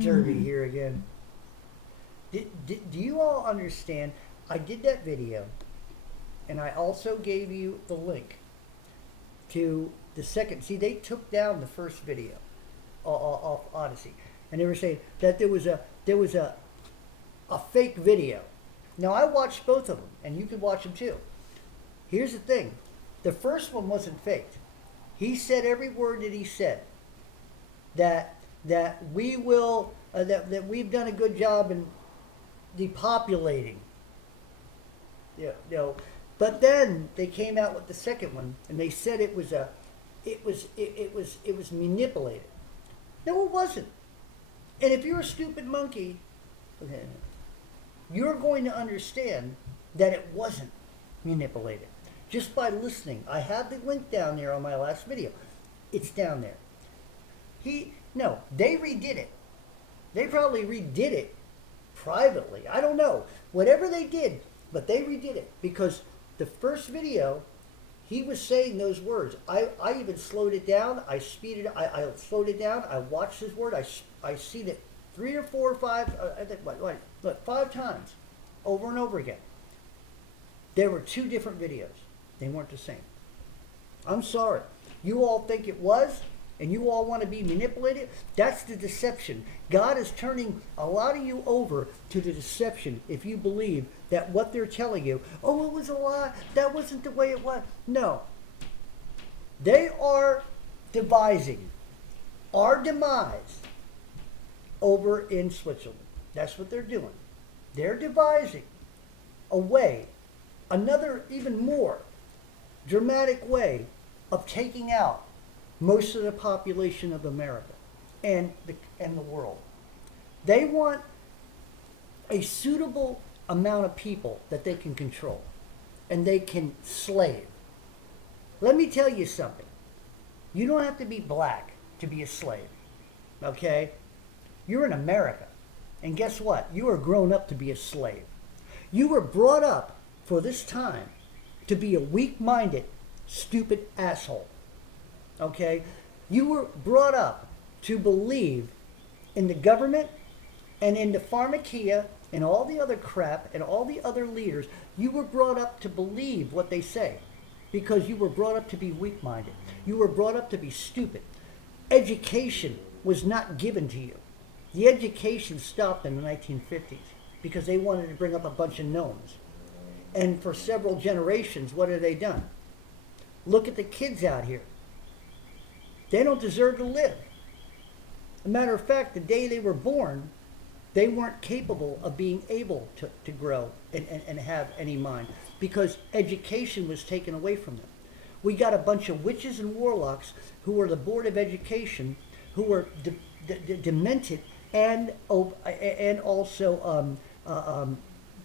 Derby here again. Do you all understand? I did that video, and I also gave you the link to the second. See, they took down the first video off Odyssey, and they were saying that there was a fake video. Now I watched both of them, and you could watch them too. Here's the thing: the first one wasn't faked. He said every word that he said. That we will that we've done a good job in depopulating. Yeah, but then they came out with the second one, and they said it was manipulated. No, it wasn't. And if you're a stupid monkey, okay, you're going to understand that it wasn't manipulated just by listening. I have the link down there on my last video. It's down there. No, they redid it. They probably redid it privately. I don't know. Whatever they did, but they redid it because the first video, he was saying those words. I even slowed it down. I speeded. I slowed it down. I watched his word. I seen it 3 or 4 or 5. I think what 5 times, over and over again. There were 2 different videos. They weren't the same. I'm sorry. You all think it was, and you all want to be manipulated. That's the deception. God is turning a lot of you over to the deception if you believe that what they're telling you, oh, it was a lie, that wasn't the way it was. No. They are devising our demise over in Switzerland. That's what they're doing. They're devising a way, another even more dramatic way of taking out most of the population of America and the world. They want a suitable amount of people that they can control and they can slave. Let me tell you something. You don't have to be black to be a slave. Okay? You're in America. And guess what? You are grown up to be a slave. You were brought up for this time to be a weak-minded, stupid asshole. Okay? You were brought up to believe in the government and in the pharmakia and all the other crap and all the other leaders. You were brought up to believe what they say because you were brought up to be weak-minded. You were brought up to be stupid. Education was not given to you. The education stopped in the 1950s because they wanted to bring up a bunch of gnomes. And for several generations, what have they done? Look at the kids out here. They don't deserve to live. As a matter of fact, the day they were born, they weren't capable of being able to grow and have any mind because education was taken away from them. We got a bunch of witches and warlocks who are the Board of Education, who are demented and also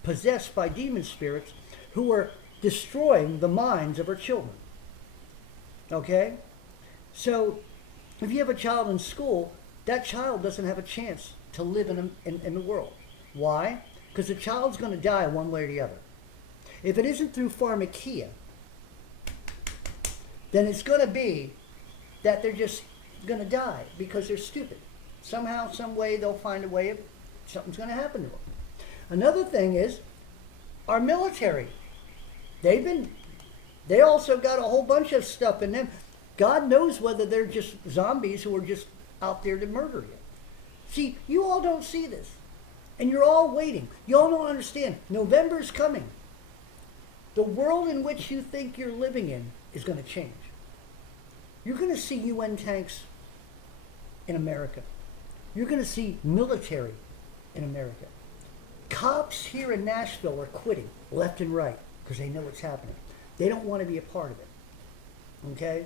possessed by demon spirits, who are destroying the minds of our children. Okay? So, if you have a child in school, that child doesn't have a chance to live in the world. Why? Because the child's going to die one way or the other. If it isn't through pharmakia, then it's going to be that they're just going to die because they're stupid. Somehow, some way, they'll find a way of something's going to happen to them. Another thing is our military. They also got a whole bunch of stuff in them. God knows whether they're just zombies who are just out there to murder you. See, you all don't see this. And you're all waiting. You all don't understand. November's coming. The world in which you think you're living in is going to change. You're going to see UN tanks in America. You're going to see military in America. Cops here in Nashville are quitting left and right because they know what's happening. They don't want to be a part of it. Okay?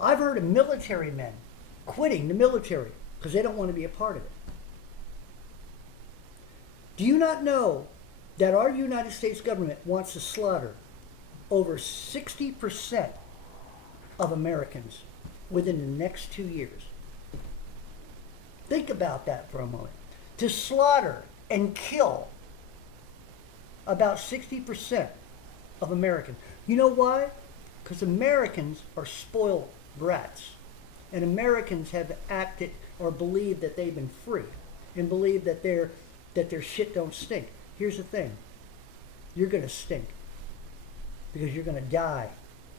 I've heard of military men quitting the military because they don't want to be a part of it. Do you not know that our United States government wants to slaughter over 60% of Americans within the next 2 years? Think about that for a moment. To slaughter and kill about 60% of Americans. You know why? Because Americans are spoiled brats. And Americans have acted or believed that they've been free and believe that their shit don't stink. Here's the thing. You're going to stink because you're going to die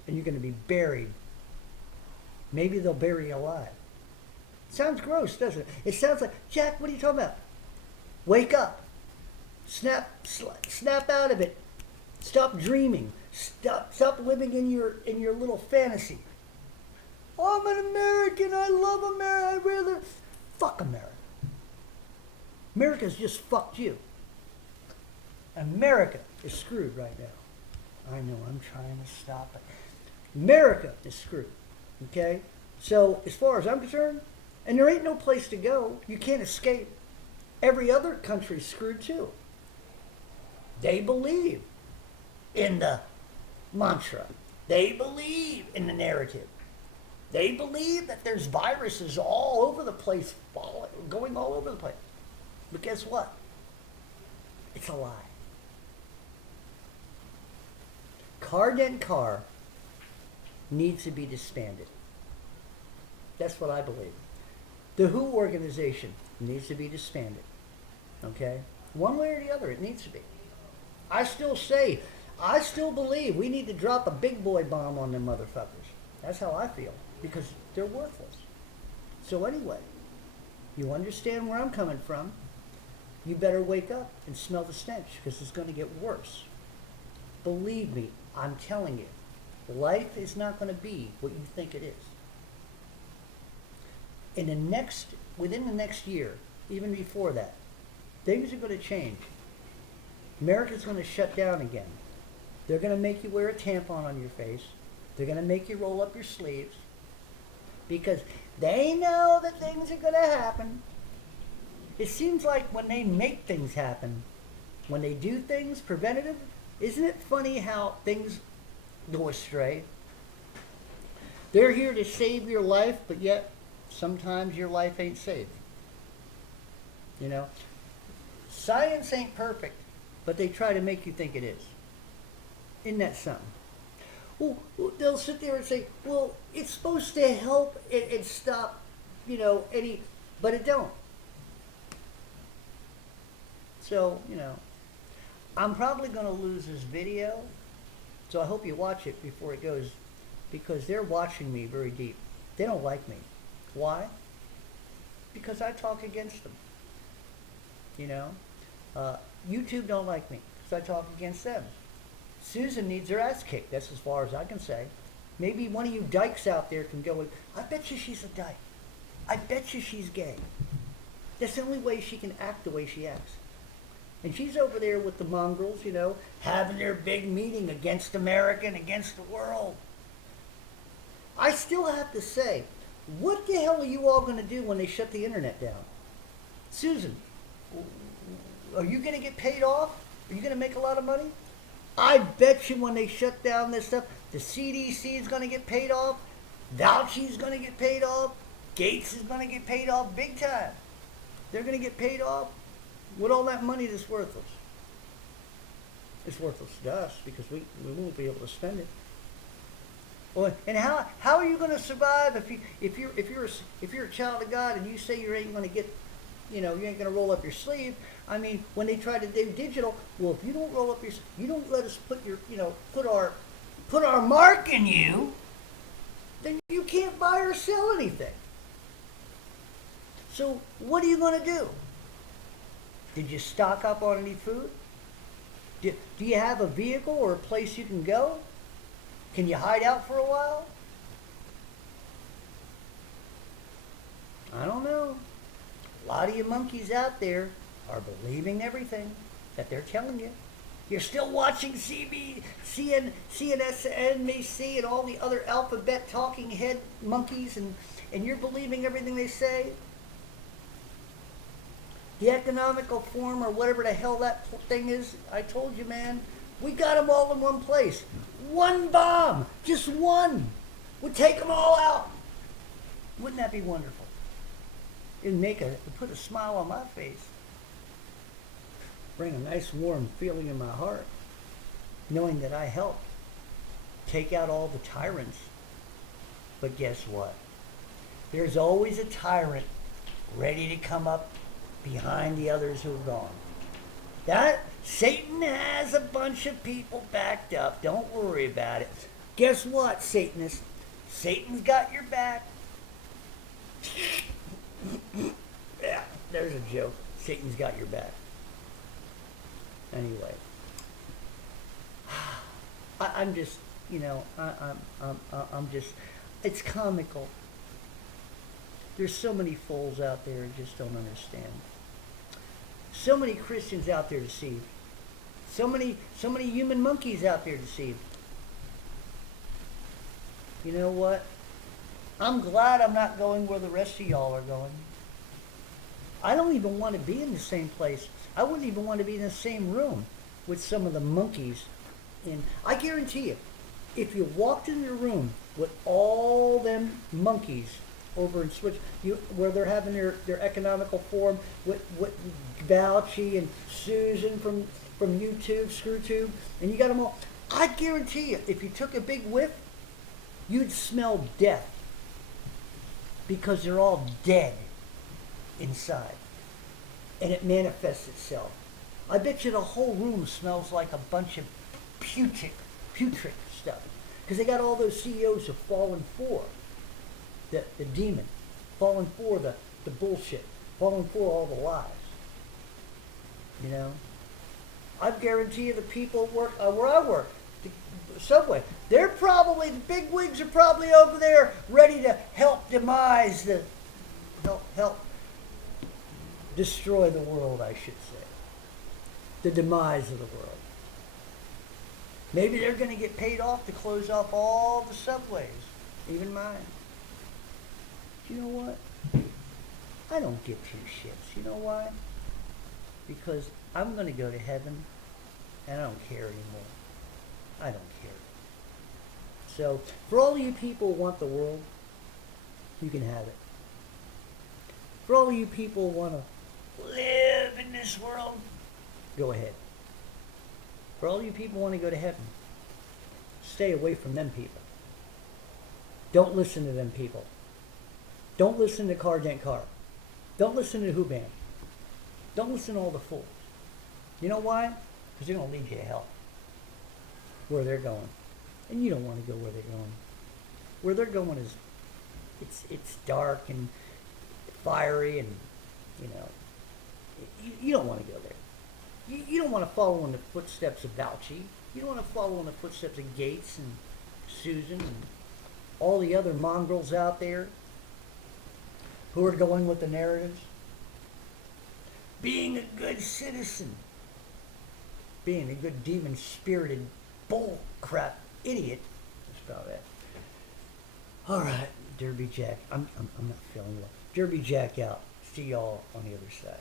and you're going to be buried. Maybe they'll bury you alive. Sounds gross, doesn't it? It sounds like, Jack, what are you talking about? Wake up. Snap out of it. Stop dreaming. Stop living in your little fantasy. I'm an American. I love America. I'd rather fuck America. America's just fucked you. America is screwed right now. I know, I'm trying to stop it. America is screwed. Okay? So, as far as I'm concerned, and there ain't no place to go. You can't escape. Every other country's screwed too. They believe in the mantra. They believe in the narrative. They believe that there's viruses all over the place, going all over the place. But guess what? It's a lie. Car needs to be disbanded. That's what I believe. The WHO organization needs to be disbanded. Okay? One way or the other, it needs to be. I still believe we need to drop a big boy bomb on them motherfuckers. That's how I feel. Because they're worthless. So anyway, you understand where I'm coming from. You better wake up and smell the stench because it's going to get worse. Believe me, I'm telling you, life is not going to be what you think it is. Within the next year, even before that, things are going to change. America's going to shut down again. They're going to make you wear a tampon on your face. They're going to make you roll up your sleeves because they know that things are going to happen. It seems like when they make things happen, when they do things preventative, isn't it funny how things go astray? They're here to save your life, but yet sometimes your life ain't saved. You know? Science ain't perfect, but they try to make you think it is. Isn't that something? Well, they'll sit there and say, well, it's supposed to help and stop, but it don't. So, I'm probably going to lose this video, so I hope you watch it before it goes, because they're watching me very deep. They don't like me. Why? Because I talk against them. YouTube don't like me because I talk against them. Susan needs her ass kicked. That's as far as I can say. Maybe one of you dykes out there can go, I bet you she's a dyke. I bet you she's gay. That's the only way she can act the way she acts. And she's over there with the mongrels, having their big meeting against America and against the world. I still have to say, what the hell are you all going to do when they shut the internet down? Susan, are you going to get paid off? Are you going to make a lot of money? I bet you when they shut down this stuff, the CDC is going to get paid off. Fauci's going to get paid off. Gates is going to get paid off big time. They're going to get paid off with all that money that's worthless. It's worthless to us because we won't be able to spend it. Well, and how are you going to survive if you're a child of God and you say you ain't going to get, you ain't going to roll up your sleeve? I mean, when they try to do digital, well, if you don't roll up you don't let us put put our mark in you, then you can't buy or sell anything. So what are you going to do? Did you stock up on any food? Do you have a vehicle or a place you can go? Can you hide out for a while? I don't know. A lot of you monkeys out there are believing everything that they're telling you. You're still watching CNS, NBC, and all the other alphabet talking head monkeys, and you're believing everything they say. The economical form or whatever the hell that thing is, I told you, man, we got them all in one place. One bomb, just one, would take them all out. Wouldn't that be wonderful? It'd put a smile on my face. Bring a nice warm feeling in my heart, knowing that I helped take out all the tyrants. But guess what? There's always a tyrant ready to come up behind the others who are gone. That Satan has a bunch of people backed up. Don't worry about it. Guess what, Satanist? Satan's got your back. Yeah, there's a joke. Satan's got your back. Anyway, I'm just, I'm just. It's comical. There's so many fools out there who just don't understand. So many Christians out there deceived. So many human monkeys out there deceived. You know what? I'm glad I'm not going where the rest of y'all are going. I don't even want to be in the same place. I wouldn't even want to be in the same room with some of the monkeys. And I guarantee you, if you walked in your room with all them monkeys over in where they're having their economical forum with Valchi and Susan from YouTube, ScrewTube, and you got them all, I guarantee you, if you took a big whiff, you'd smell death. Because they're all dead inside. And it manifests itself. I bet you the whole room smells like a bunch of putrid stuff. Because they got all those CEOs who've fallen for the demon, fallen for the bullshit, fallen for all the lies. You know? I guarantee you the people where I work, the subway, the big wigs are probably over there ready to help destroy the world, I should say. The demise of the world. Maybe they're going to get paid off to close off all the subways, even mine. You know what? I don't give two shits. You know why? Because I'm going to go to heaven, and I don't care anymore. I don't care. So, for all of you people who want the world, you can have it. For all of you people who want to live in this world, go ahead. For all you people who want to go to heaven, stay away from them people. Don't listen to them people. Don't listen to Car Dent Car. Don't listen to Who Band. Don't listen to all the fools. You know why? Because they're going to lead you to hell. Where they're going. And you don't want to go where they're going. Where they're going is, it's dark and fiery and, you don't want to go there. You don't want to follow in the footsteps of Valchi. You don't want to follow in the footsteps of Gates and Susan and all the other mongrels out there who are going with the narratives. Being a good citizen. Being a good demon-spirited bull crap idiot. That's about it. All right, Derby Jack. I'm not feeling well. Derby Jack out. See y'all on the other side.